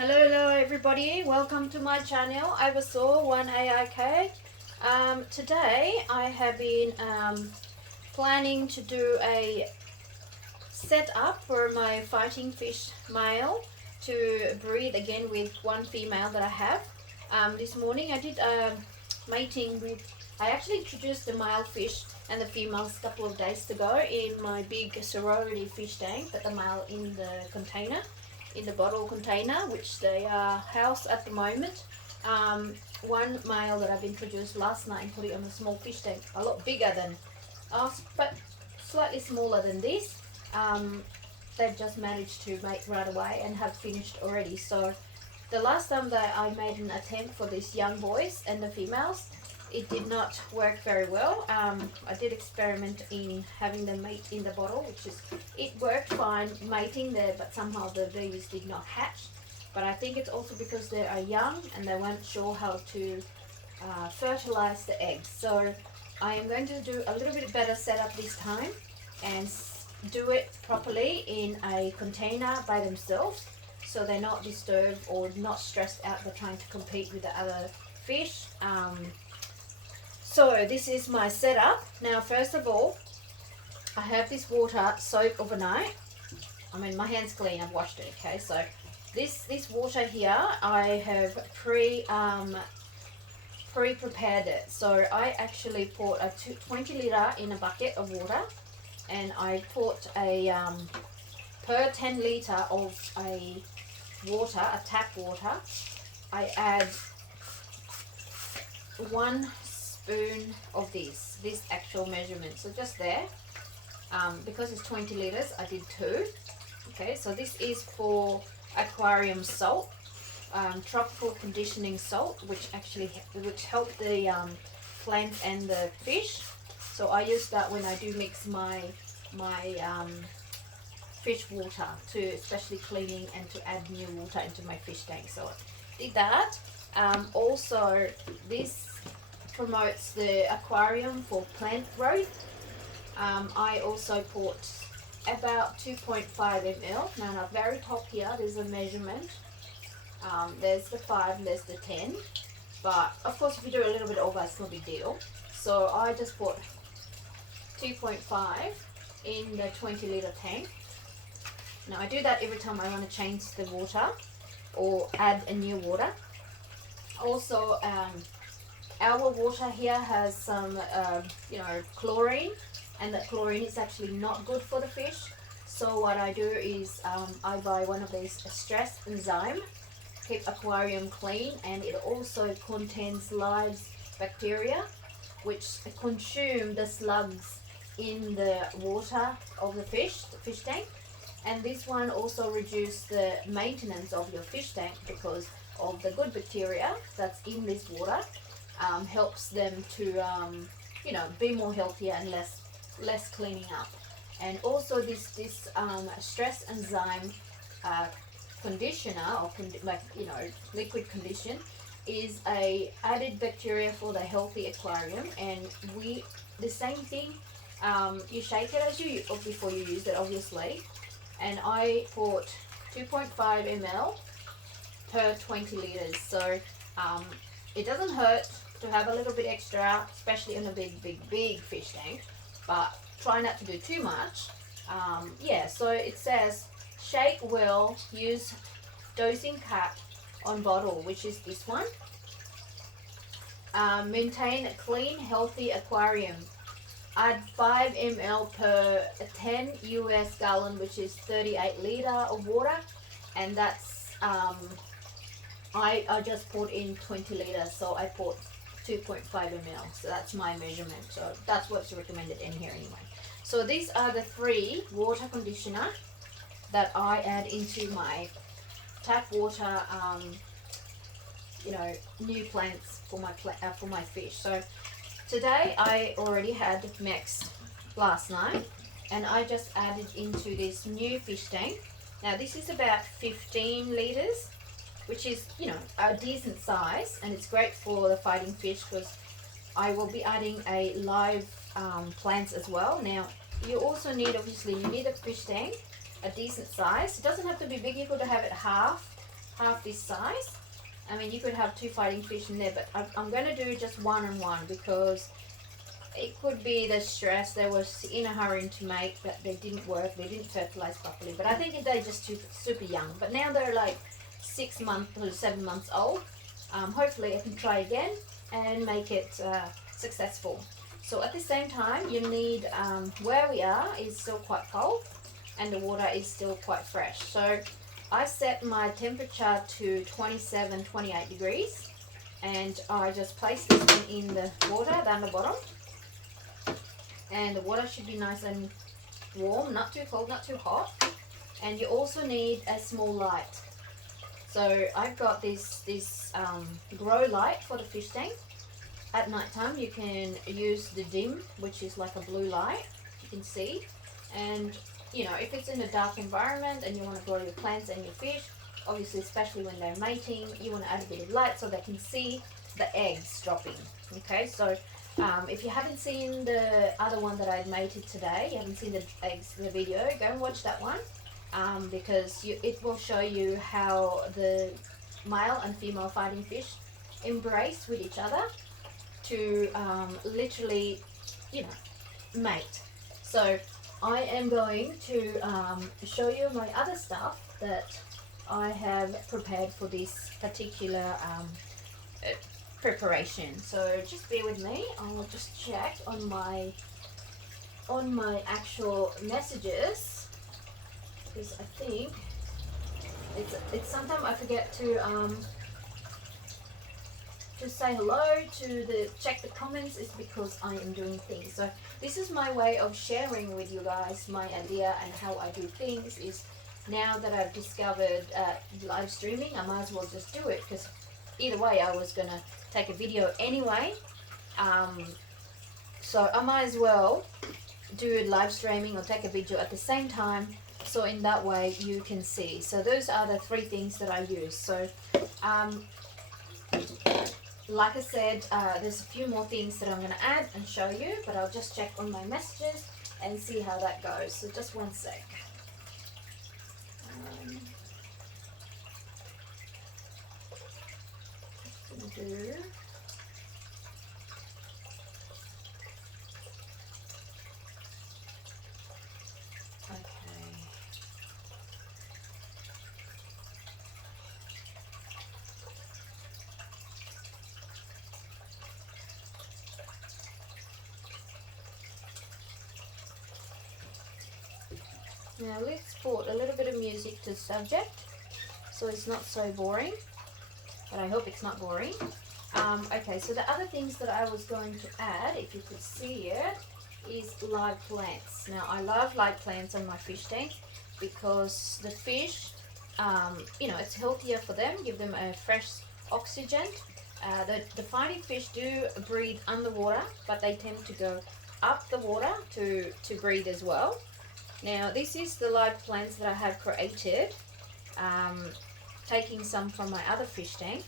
Hello everybody, welcome to my channel. I was saw one AIK. Today I have been planning to do a setup for my fighting fish male to breed again with one female that I have. This morning I did mating with, I actually introduced the male fish and the females a couple of days ago in my big sorority fish tank, but the male in the container, in the bottle container, which they are housed at the moment. One male that I've introduced last night and put it on a small fish tank, a lot bigger than us, but slightly smaller than this. They've just managed to mate right away and have finished already. So the last time that I made an attempt for these young boys and the females, it did not work very well. I did experiment in having them mate in the bottle, it worked fine mating there, but somehow the babies did not hatch. But I think it's also because they are young and they weren't sure how to fertilize the eggs. So I am going to do a little bit better setup this time and do it properly in a container by themselves, so they're not disturbed or not stressed out by trying to compete with the other fish. So this is my setup. Now first of all, I have this water soak overnight. I mean, my hand's clean, I've washed it, okay? So this water here, I have pre-prepared it. So I actually poured a 20 litre in a bucket of water, and I put a per 10 litre of a tap water, I add 1 spoon of this actual measurement. So just there, because it's 20 litres, I did 2. Okay, so this is for aquarium salt, tropical conditioning salt, which help the plant and the fish. So I use that when I do mix my fish water, to especially cleaning and to add new water into my fish tank. So I did that. Also, this promotes the aquarium for plant growth. I also put about 2.5 ml. Now at the very top here there's a measurement. There's the 5, there's the 10, but of course if you do a little bit over, it's no big deal. So I just put 2.5 in the 20 litre tank. Now I do that every time I want to change the water or add a new water. Also, our water here has some chlorine, and that chlorine is actually not good for the fish. So what I do is I buy one of these Strees and zyme, keep aquarium clean, and it also contains live bacteria which consume the slugs in the water of the fish tank. And this one also reduces the maintenance of your fish tank because of the good bacteria that's in this water. Helps them to be more healthier and less cleaning up. And also this Strees and zyme conditioner, or liquid condition, is a added bacteria for the healthy aquarium. And the same thing, you shake it before you use it, obviously. And I put 2.5 ml per 20 litres. So it doesn't hurt to have a little bit extra, especially in a big fish tank, but try not to do too much. So it says shake well, use dosing cap on bottle, which is this one. Maintain a clean, healthy aquarium. Add 5 ml per 10 US gallon, which is 38 litre of water, and that's I just put in 20 litres, so I put 2.5 ml. So that's my measurement. So that's what's recommended in here anyway. So these are the 3 water conditioner that I add into my tap water, new plants for my fish. So today I already had mixed last night, and I just added into this new fish tank. Now this is about 15 litres, which is a decent size, and it's great for the fighting fish because I will be adding a live plants as well. Now you also need, obviously you need a fish tank, a decent size. It doesn't have to be big, you could have it half half this size. I mean, you could have 2 fighting fish in there, but I'm going to do just 1 and 1 because it could be the stress they was in a hurry to make that they didn't work, they didn't fertilize properly. But I think they're just super young. But now they're like 6 months or 7 months old. Hopefully I can try again and make it successful. So at the same time, you need, where we are is still quite cold and the water is still quite fresh. So I set my temperature to 27, 28 degrees, and I just place this one in the water down the bottom, and the water should be nice and warm, not too cold, not too hot. And you also need a small light. So I've got this grow light for the fish tank. At night time you can use the dim, which is like a blue light, you can see. And you know, if it's in a dark environment and you want to grow your plants and your fish, obviously especially when they're mating, you want to add a bit of light so they can see the eggs dropping. Okay, so if you haven't seen the other one that I mated today, you haven't seen the eggs, the video, go and watch that one, because it will show you how the male and female fighting fish embrace with each other to literally, you know, mate. So I am going to show you my other stuff that I have prepared for this particular preparation. So just bear with me. I'll just check on my actual messages, because I think it's sometimes I forget to say hello to check the comments, is because I am doing things. So this is my way of sharing with you guys my idea and how I do things. Is now that I've discovered live streaming, I might as well just do it, because either way I was gonna take a video anyway, so I might as well do live streaming or take a video at the same time, so in that way you can see. So those are the 3 things that I use. So like I said, there's a few more things that I'm going to add and show you, but I'll just check on my messages and see how that goes. So just one sec. Just going to do... Now let's put a little bit of music to the subject so it's not so boring, but I hope it's not boring. Okay, so the other things that I was going to add, if you could see it, is live plants. Now I love live plants on my fish tank because the fish, you know, it's healthier for them, give them a fresh oxygen. The fighting fish do breathe underwater, but they tend to go up the water to breathe as well. Now this is the live plants that I have created, taking some from my other fish tank.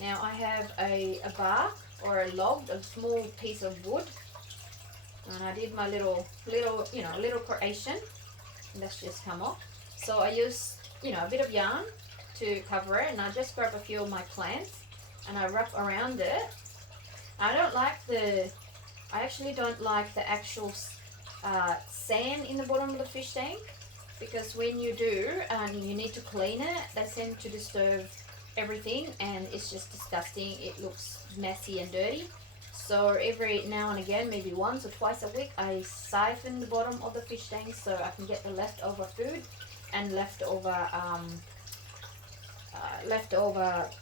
Now I have a bar or a log, a small piece of wood, and I did my little creation. Let's just come off. So I use, you know, a bit of yarn to cover it, and I just grab a few of my plants and I wrap around it. I actually don't like the actual sand in the bottom of the fish tank, because when you do and you need to clean it, they tend to disturb everything and it's just disgusting. It looks messy and dirty. So every now and again, maybe once or twice a week, I siphon the bottom of the fish tank so I can get the leftover food and leftover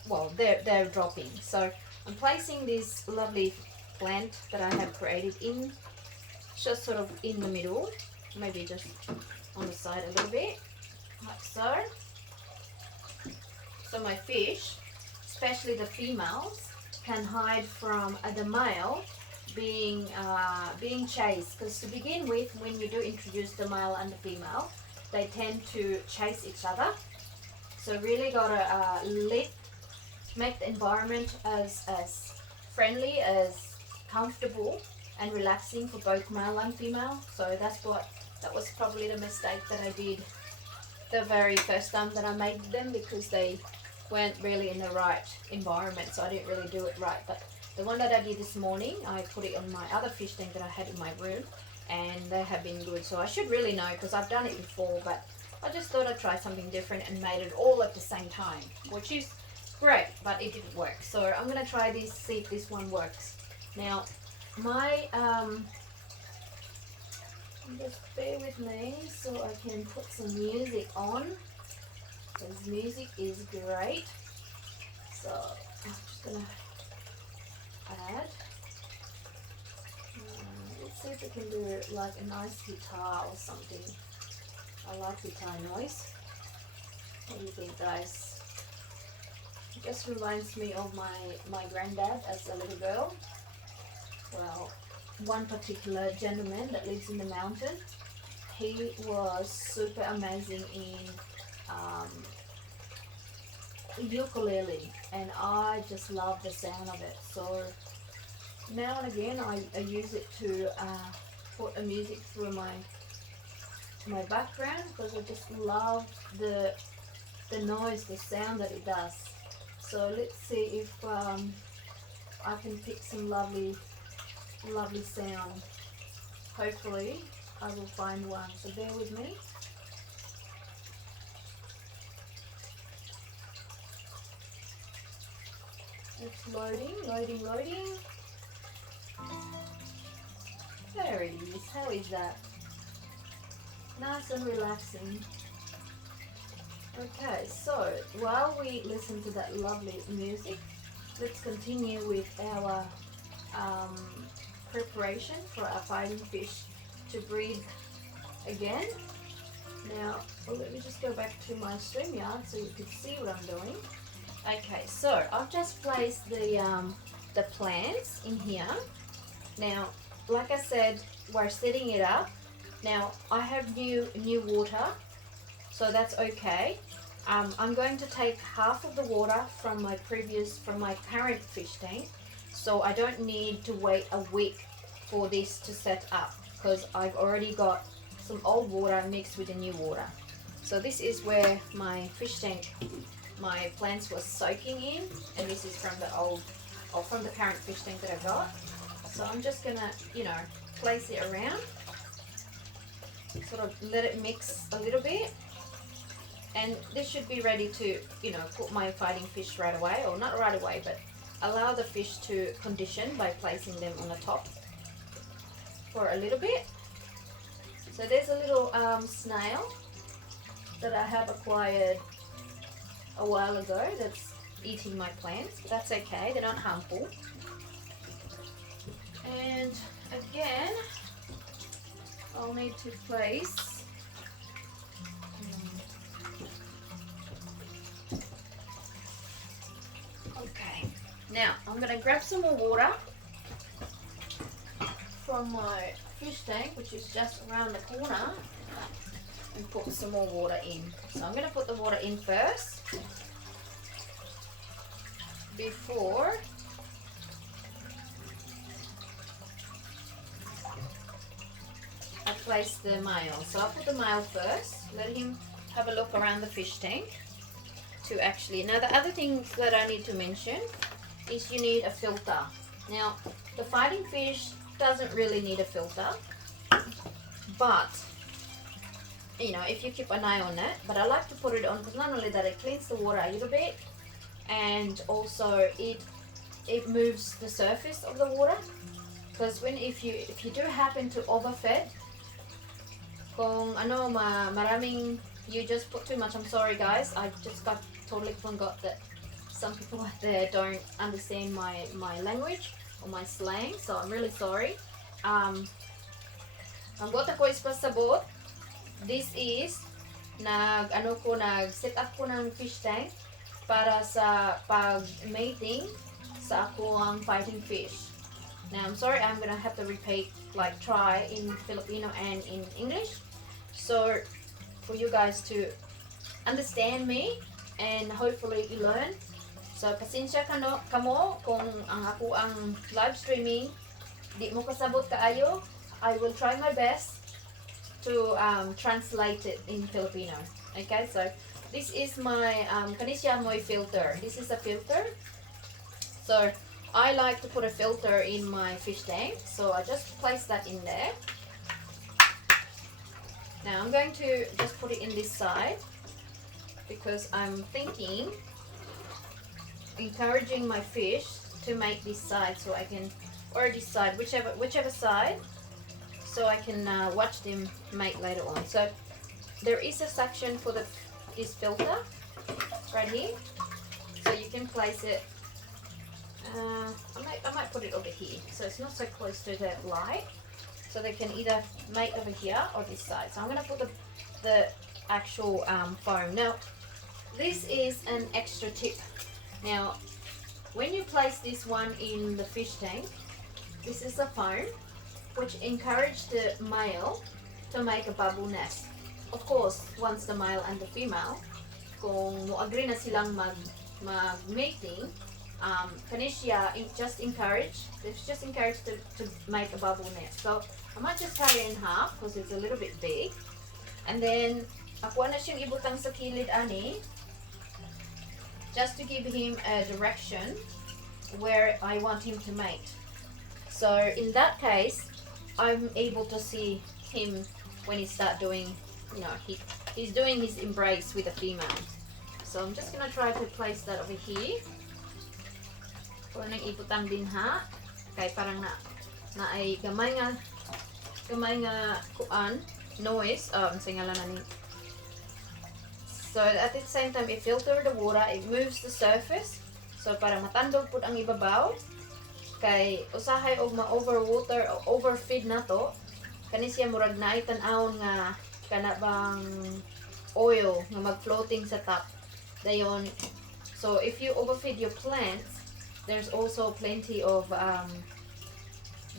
well, they're dropping. So I'm placing this lovely plant that I have created in, just sort of in the middle, maybe just on the side a little bit, like so. So my fish, especially the females, can hide from the male being chased. Because to begin with, when you do introduce the male and the female, they tend to chase each other. So really gotta make the environment as friendly, as comfortable and relaxing for both male and female. So that was probably the mistake that I did the very first time that I made them, because they weren't really in the right environment, so I didn't really do it right. But the one that I did this morning, I put it on my other fish tank that I had in my room, and they have been good. So I should really know because I've done it before, but I just thought I'd try something different and made it all at the same time, which is great, but it didn't work. So I'm gonna try this, see if this one works. Now, my just bear with me so I can put some music on, because music is great. So I'm just gonna add. Let's see if we can do like a nice guitar or something. I like guitar noise. What do you think, guys? It just reminds me of my granddad as a little girl. Well, one particular gentleman that lives in the mountain, he was super amazing in ukulele, and I just love the sound of it. So now and again I use it to put a music through my background, because I just love the noise, the sound that it does. So let's see if I can pick some lovely sound. Hopefully I will find one, so bear with me. It's loading. There it is. How is that? Nice and relaxing. Okay, so while we listen to that lovely music, let's continue with our preparation for our fighting fish to breed again. Now, let me just go back to my StreamYard so you can see what I'm doing. Okay, so I've just placed the plants in here. Now, like I said, we're setting it up. Now, I have new water, so that's okay. I'm going to take half of the water from my current fish tank, so I don't need to wait a week for this to set up, because I've already got some old water mixed with the new water. So this is where my fish tank, my plants was soaking in, and this is from from the current fish tank that I got. So I'm just gonna, place it around, sort of let it mix a little bit, and this should be ready to, put my fighting fish right away, or not right away, but allow the fish to condition by placing them on the top for a little bit. So there's a little snail that I have acquired a while ago that's eating my plants, but that's okay, they're not harmful. And again, I'll need to place okay, now I'm going to grab some more water from my fish tank, which is just around the corner, and put some more water in. So I'm going to put the water in first before I place the male. So I'll put the male first, let him have a look around the fish tank to actually, now the other things that I need to mention is you need a filter. Now the fighting fish doesn't really need a filter, but if you keep an eye on it, but I like to put it on because not only that it cleans the water a little bit, and also it moves the surface of the water, because if you do happen to overfed, kung maraming, you just put too much, I'm sorry guys, I just totally forgot that some people out there don't understand my language or my slang, so I'm really sorry. Ang gota ko is pasabot. This is nag-set up ko ng fish tank para sa pag-mating sa akong fighting fish. Now I'm sorry, I'm gonna have to repeat, try in Filipino and in English, so for you guys to understand me and hopefully you learn. So pasensya kamo kung ang ako ang live streaming di mo kasabot kaayo. I will try my best to translate it in Filipino. Okay, so this is my Kanisya Moy filter. This is a filter. So I like to put a filter in my fish tank. So I just place that in there. Now I'm going to just put it in this side because I'm thinking, encouraging my fish to make this side so I can, or this side, whichever side, so I can watch them mate later on. So there is a section for this filter right here, so you can place it. I might put it over here so it's not so close to the light, so they can either mate over here or this side. So I'm going to put the actual foam. Now this is an extra tip. Now when you place this one in the fish tank, this is a foam which encourages the male to make a bubble nest. Of course, once the male and the female, kung mo-agree na silang mag-mating, Kanisya just encouraged to make a bubble nest. So I might just cut it in half because it's a little bit big. And then ako na siyang ibutang sa kilid ani, just to give him a direction where I want him to mate. So in that case, I'm able to see him when he start doing, you know, he's doing his embrace with a female. So I'm just gonna try to place that over here. Or nang ibutang din ha, kay parang na ay gamay nga kuan noise, singala na ni. So at the same time, it filters the water, it moves the surface. So para matandog pud ang ibabaw, kay usahay og ma-overwater o overfeed na to, kani siya murag naay tan-awon nga kana bang oil nga mag-floating sa top. Dayon, so if you overfeed your plants, there's also plenty of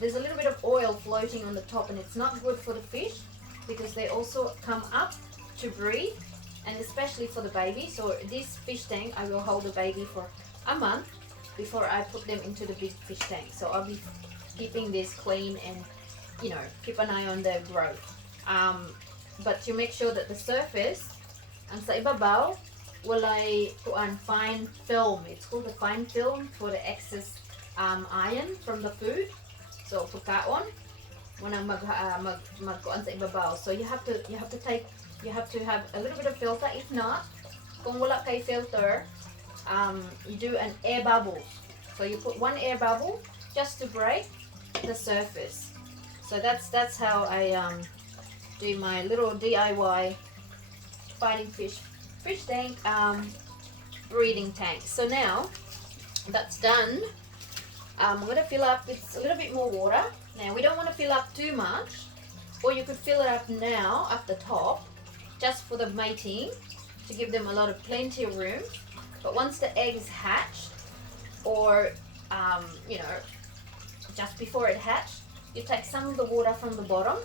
there's a little bit of oil floating on the top, and it's not good for the fish because they also come up to breathe, and especially for the baby. So this fish tank, I will hold the baby for a month before I put them into the big fish tank. So I'll be keeping this clean and, you know, keep an eye on their growth. But you make sure that the surface, ang sa ibabaw, walay kuan fine film. It's called a fine film for the excess iron from the food. So pagkaon, wanang magkuan sa ibabaw. So you have to have a little bit of filter. If not, kung wala kay filter, you do an air bubble. So you put one air bubble just to break the surface. So that's how I do my little DIY fighting fish tank breeding tank. So now that's done, I'm going to fill up with a little bit more water. Now we don't want to fill up too much, or you could fill it up now at the top just for the mating, to give them a lot of plenty of room. But once the eggs hatch, or you know, just before it hatched, you take some of the water from the bottom.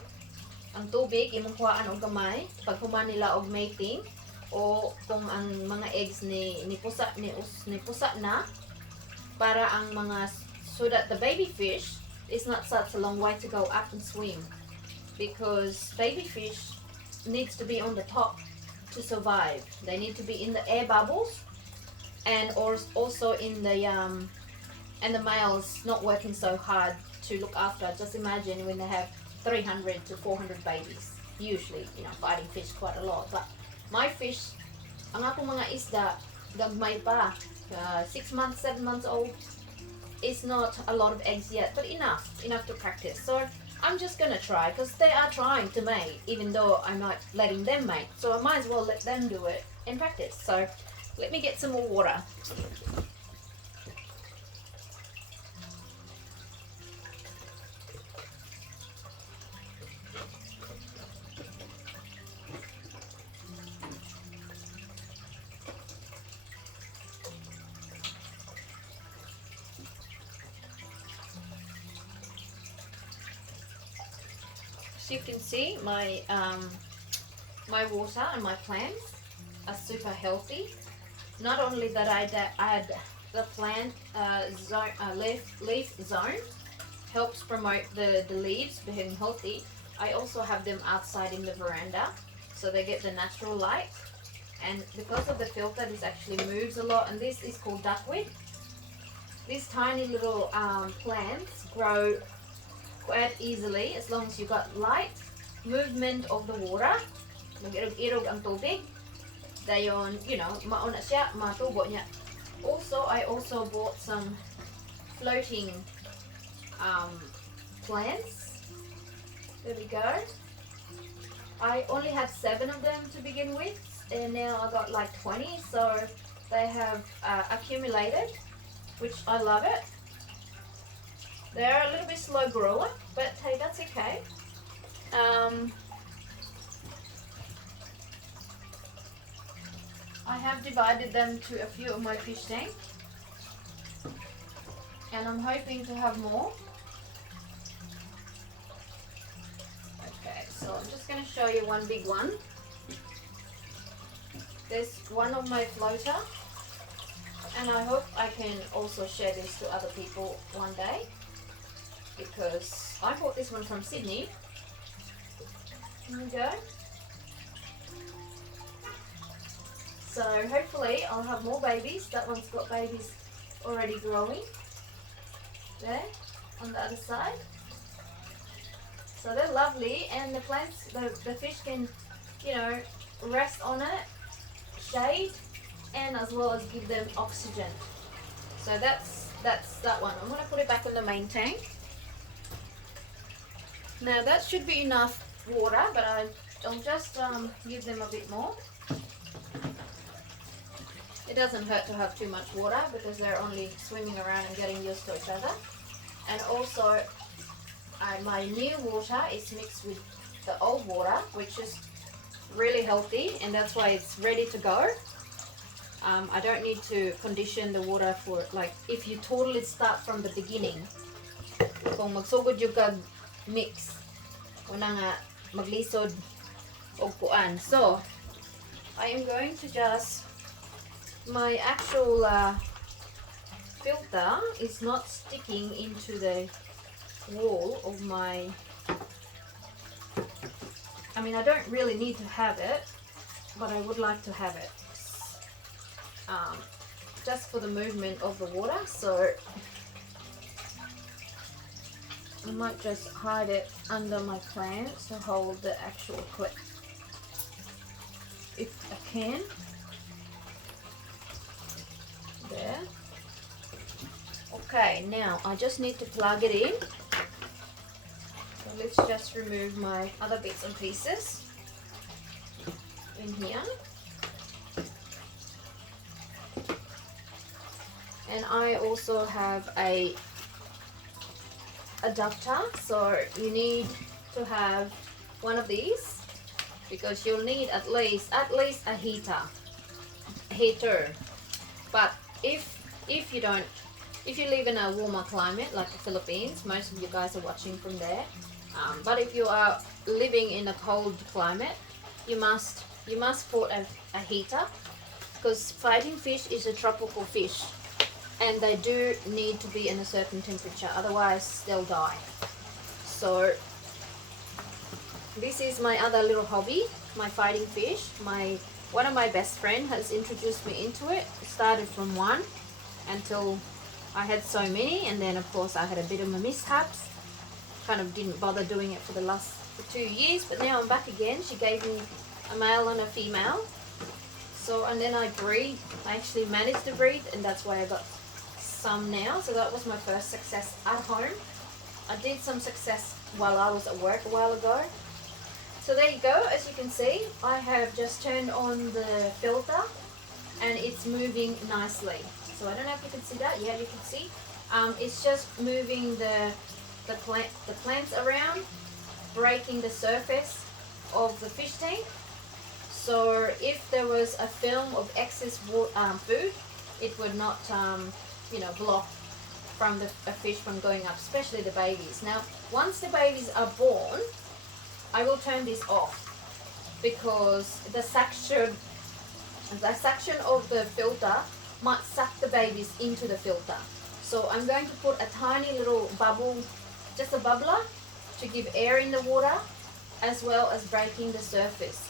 Ang tubig imong kuhaan og gamay pag human nila og mating, o kung ang mga eggs ni pusa na, para ang mga, so that the baby fish is not such a long way to go up and swim, because baby fish needs to be on the top to survive. They need to be in the air bubbles, and also in the and the males not working so hard to look after. Just imagine when they have 300 to 400 babies. Usually, you know, fighting fish quite a lot. But my fish, ang akong mga isda, gagmay pa. 6 months, 7 months old. It's not a lot of eggs yet, but enough to practice. So I'm just gonna try, because they are trying to mate, even though I'm not letting them mate. So I might as well let them do it and practice. So let me get some more water. So you can see my my water and my plants are super healthy. Not only that, I add the plant leaf zone, helps promote the leaves being healthy. I also have them outside in the veranda, so they get the natural light. and because of the filter this actually moves a lot, and this is called duckweed. These tiny little plants grow quite easily as long as you got light movement of the water. Mag-irog-irog ang tubig. Dayon, you know, mauna siya, matubo niya. Also, I also bought some floating plants. There we go. I only had 7 of them to begin with, and now I got like 20, so they have accumulated, which I love it. They're a little bit slow grower, but hey, that's okay. I have divided them to a few of my fish tanks, and I'm hoping to have more. Okay, so I'm just going to show you one big one. There's one of my floater, and I hope I can also share this to other people one day, because I bought this one from Sydney. Here we go. So hopefully I'll have more babies. That one's got babies already growing there on the other side. So they're lovely, and the plants, the fish can, you know, rest on it, shade, and as well as give them oxygen. So that's that one. I'm going to put it back in the main tank. Now that should be enough water, but I'll just give them a bit more. It doesn't hurt to have too much water because they're only swimming around and getting used to each other. And also, my new water is mixed with the old water, which is really healthy, and that's why it's ready to go. I don't need to condition the water for, like, if you totally start from the beginning. Kung magsugod yung kag mix, wala nga maglisod o kuan. So, I am going to just, my actual filter is not sticking into the wall of my, I mean, I don't really need to have it, but I would like to have it just for the movement of the water. So I might just hide it under my plants to hold the actual clip if I can. There. Okay, now I just need to plug it in. So let's just remove my other bits and pieces in here. And I also have a adapter, so you need to have one of these because you'll need at least a heater. But if you live in a warmer climate like the Philippines, most of you guys are watching from there, but if you are living in a cold climate, you must put a heater, because fighting fish is a tropical fish and they do need to be in a certain temperature, otherwise they'll die. So this is my other little hobby, my fighting fish. One of my best friends has introduced me into it. It started from one until I had so many, and then of course I had a bit of a mishaps. Kind of didn't bother doing it for 2 years, but now I'm back again. She gave me a male and a female. So, and then I breed. I actually managed to breed, and that's why I got some now. So that was my first success at home. I did some success while I was at work a while ago. So there you go. As you can see, I have just turned on the filter and it's moving nicely. So I don't know if you can see that. Yeah, you can see. It's just moving the plants around, breaking the surface of the fish tank. So if there was a film of excess food, it would not, block from the fish from going up, especially the babies. Now, once the babies are born, I will turn this off because the suction of the filter might suck the babies into the filter. So I'm going to put a tiny little bubble, just a bubbler, to give air in the water as well as breaking the surface.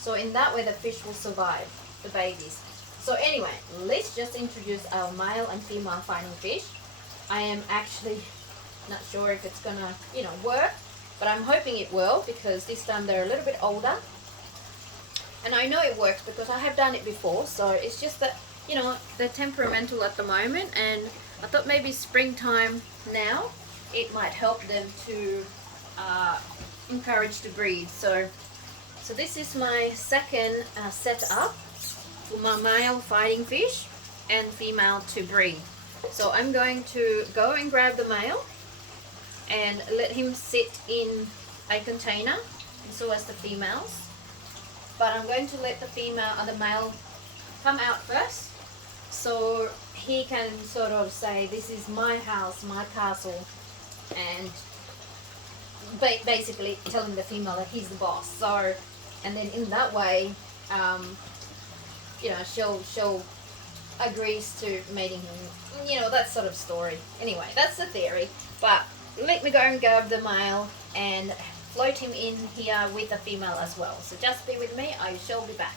So in that way the fish will survive. the babies. So anyway, let's just introduce our male and female fighting fish. I am actually not sure if it's gonna, work, but I'm hoping it will, because this time they're a little bit older. And I know it works because I have done it before, so it's just that, they're temperamental at the moment, and I thought maybe springtime now, it might help them to encourage to breed. So this is my second setup for my male fighting fish and female to breed. So I'm going to go and grab the male and let him sit in a container, and so as the females. But I'm going to let the male come out first, so he can sort of say, this is my house, my castle, and basically telling the female that he's the boss. So, and then in that way, she'll agrees to mating him, that sort of story. Anyway, that's the theory. But let me go and grab the male and float him in here with the female as well. So just be with me, I shall be back.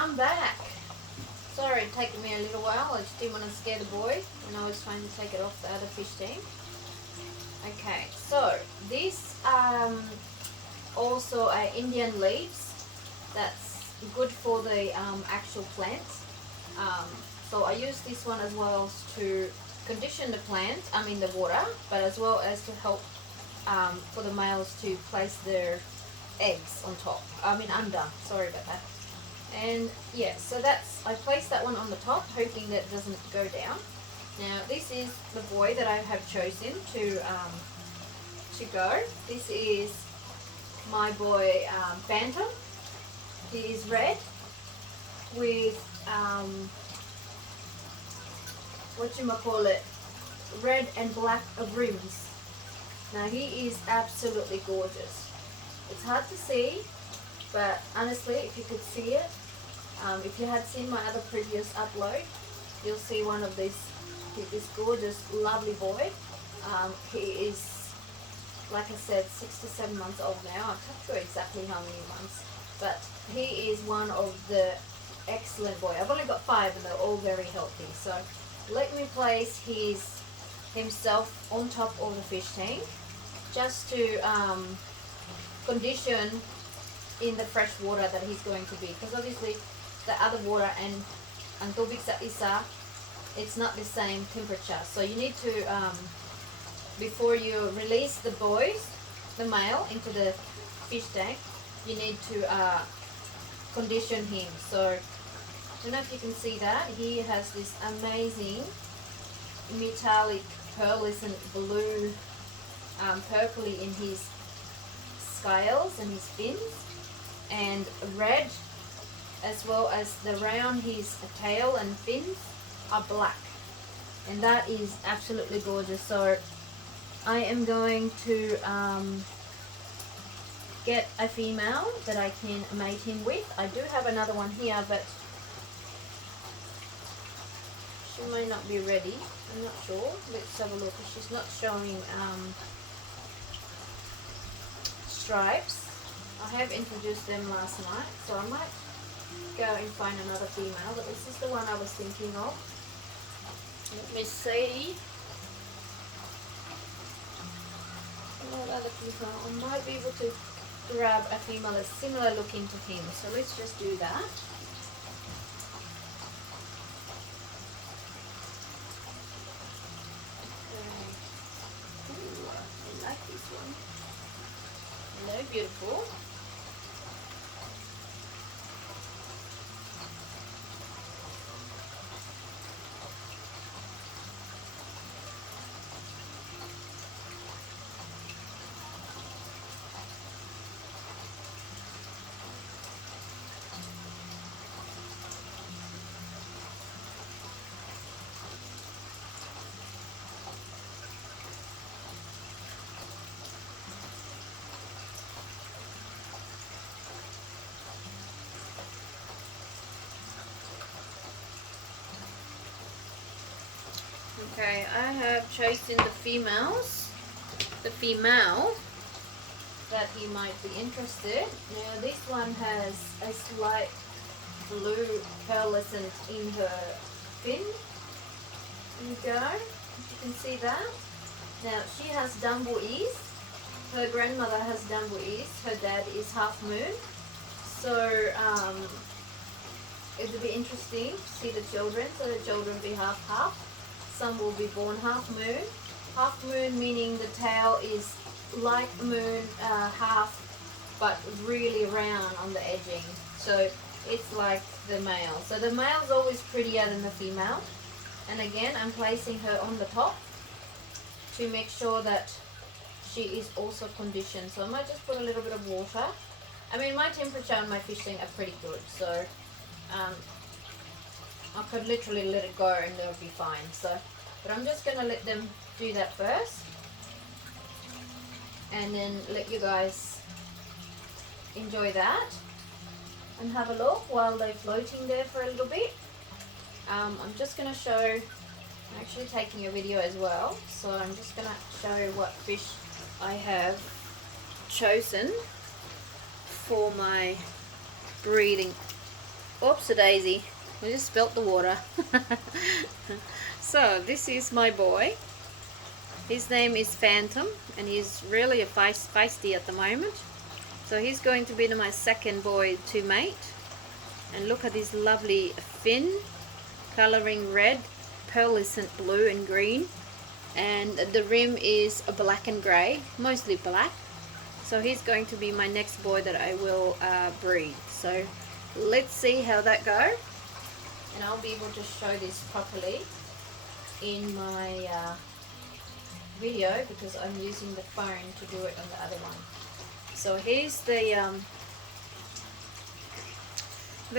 I'm back. Sorry, it taken me a little while. I just didn't want to scare the boy when I was trying to take it off the other fish tank. Okay, so this also are Indian leaves. That's good for the actual plants. So I use this one as well to condition the plant, the water, but as well as to help for the males to place their eggs on top. Under. Sorry about that. And yeah, so I placed that one on the top, hoping that it doesn't go down. Now this is the boy that I have chosen to go. This is my boy Betta. He is red with red and black rims. Now he is absolutely gorgeous. It's hard to see, but honestly, if you could see it, if you had seen my other previous upload, you'll see one of this gorgeous, lovely boy. He is, like I said, 6 to 7 months old now. I'm not sure exactly how many months, but he is one of the excellent boy. I've only got 5 and they're all very healthy. So let me place himself on top of the fish tank just to condition in the fresh water that he's going to be, because obviously the other water and ang tubig sa isa, it's not the same temperature. So you need to before you release the male into the fish tank, you need to condition him. So I don't know if you can see that. He has this amazing metallic pearlescent blue purpley in his scales and his fins, and red, as well as around his tail and fins are black, and that is absolutely gorgeous. So I am going to get a female that I can mate him with. I do have another one here, but she may not be ready. I'm not sure. Let's have a look. She's not showing stripes. I have introduced them last night, so I might go and find another female, but this is the one I was thinking of. Let me see. What other female? I might be able to grab a female that's similar looking to him, so let's just do that. Ooh, I like this one. Hello, beautiful. Okay, I have chosen the female that he might be interested. Now this one has a slight blue pearlescent in her fin. There you go, you can see that. Now she has dumbo ears. Her grandmother has dumbo ears. Her dad is half moon. So it would be interesting to see the children. So the children will be half-half. Some will be born half moon. Half moon meaning the tail is like moon, half, but really round on the edging. So it's like the male. So the male is always prettier than the female. And again, I'm placing her on the top to make sure that she is also conditioned. So I might just put a little bit of water. I mean, my temperature on my fish tank are pretty good. So I could literally let it go and they'll be fine. So, but I'm just going to let them do that first, and then let you guys enjoy that and have a look while they're floating there for a little bit. I'm just going to show, I'm actually taking a video as well, so I'm just going to show what fish I have chosen for my breeding Oops a daisy, we just spilt the water. So this is my boy. His name is Phantom, and he's really a feisty at the moment. So he's going to be my second boy to mate. And look at his lovely fin, coloring red, pearlescent blue and green. And the rim is a black and grey, mostly black. So he's going to be my next boy that I will breed. So let's see how that goes. And I'll be able to show this properly in my video, because I'm using the phone to do it on the other one. So here's the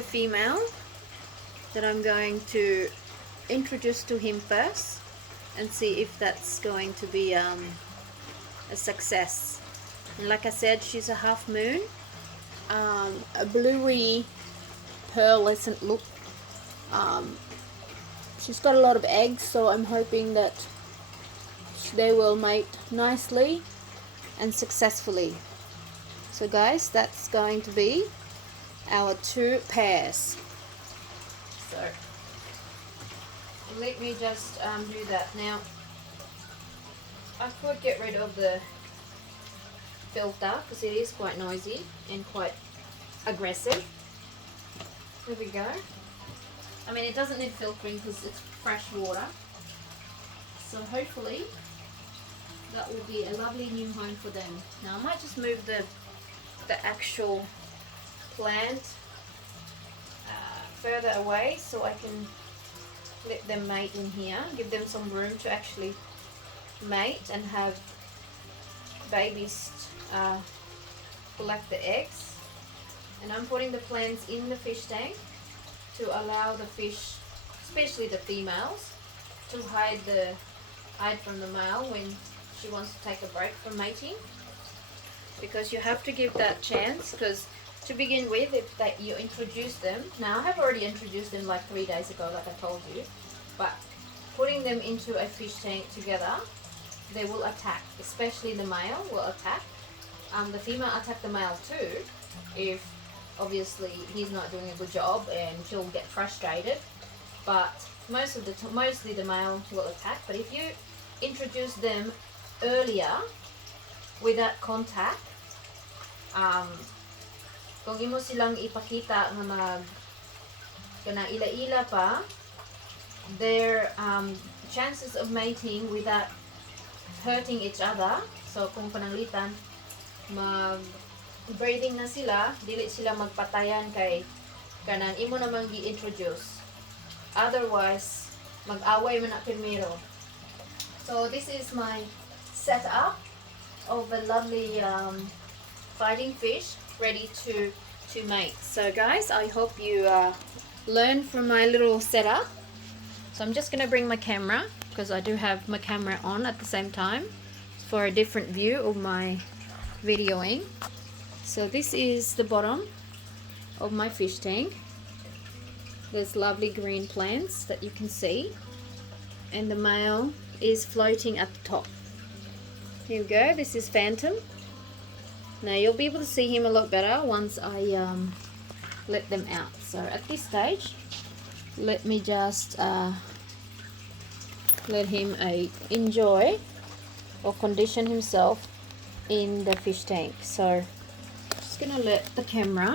female that I'm going to introduce to him first and see if that's going to be a success. And like I said, she's a half moon, a bluey pearlescent look. She's got a lot of eggs, so I'm hoping that they will mate nicely and successfully. So guys, that's going to be our 2 pairs. So let me just do that. Now I could get rid of the filter because it is quite noisy and quite aggressive. Here we go. I mean, it doesn't need filtering because it's fresh water. So hopefully that will be a lovely new home for them. Now I might just move the actual plant further away so I can let them mate in here, give them some room to actually mate and have babies collect the eggs. And I'm putting the plants in the fish tank to allow the fish, especially the females, to hide from the male when she wants to take a break from mating, because you have to give that chance. Because to begin with, if you introduce them, now I have already introduced them like 3 days ago, like I told you, but putting them into a fish tank together, they will attack, especially the male will attack. The female attack the male too, if obviously he's not doing a good job, and she'll get frustrated. But mostly the male will attack. But if you introduce them earlier without contact, kung imo silang ipakita nga kanang ila-ila pa, their chances of mating without hurting each other. So kung pananglitan breeding na sila, dili sila magpatayan kay kanang imo namang gi-introduce. Otherwise, mag-away man na primero. So this is my setup of a lovely fighting fish ready to mate. So guys, I hope you learn from my little setup. So I'm just going to bring my camera, because I do have my camera on at the same time for a different view of my videoing. So this is the bottom of my fish tank. There's lovely green plants that you can see, and the male is floating at the top. Here we go. This is Phantom. Now you'll be able to see him a lot better once I let them out. So at this stage, let me just let him enjoy or condition himself in the fish tank. So just gonna let the camera